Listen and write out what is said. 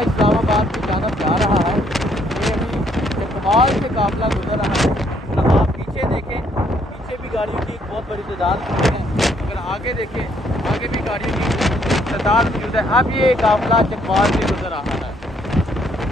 इस्लामाबाद की जानब जा रहा है। ये अभी कमाल से काफिला गुजर रहा है। तो आप पीछे देखें, पीछे भी गाड़ियों की एक बहुत बड़ी तादाद है। अगर आगे देखें, आगे भी गाड़ियों की तादाद मौजूद है। अब ये काफिला चकमाल से